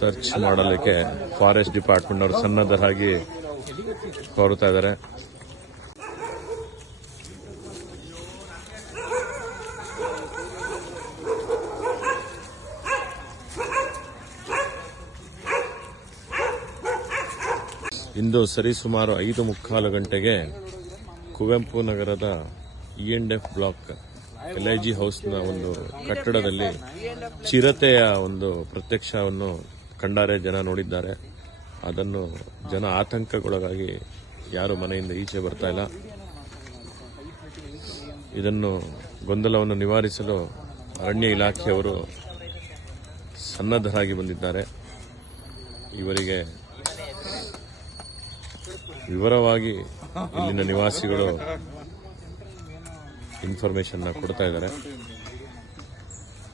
search ಮಾಡಲಿಕ್ಕೆ forest department ಅವರು ಸನ್ನದ್ಧರಾಗಿ ಕೋರುತ್ತಾ ಇದ್ದಾರೆ ಇಂದು ಸರಿಸುಮಾರು ಐದು ಮುಕ್ಕಾಲು ಗಂಟೆಗೆ ಕುವೆಂಪು ನಗರದ E N F block L I G ಹೌಸ್ನ ಒಂದು ಕಟ್ಟಡದಲ್ಲಿ ಚಿರತೆಯ ಒಂದು ಪ್ರತ್ಯಕ್ಷವನ್ನು ಕಂಡಾರೆ ಜನ ನೋಡಿದ್ದಾರೆ ಅದನ್ನು ಜನ ಆತಂಕಗೊಳಗಾಗಿ ಯಾರು ಮನೆಯಿಂದ ಈಚೆ ಬರ್ತಾ ಇಲ್ಲ ಇದನ್ನು ಗೊಂದಲವನ್ನು ನಿವಾರಿಸಲು ಅರಣ್ಯ ಇಲಾಖೆಯವರು ಸನ್ನದ್ಧರಾಗಿ ಬಂದಿದ್ದಾರೆ ಇವರಿಗೆ ವಿವರವಾಗಿ ಇಲ್ಲಿನ ನಿವಾಸಿಗಳು ಇನ್ಫಾರ್ಮೇಶನ್ನ ಕೊಡ್ತಾ ಇದ್ದಾರೆ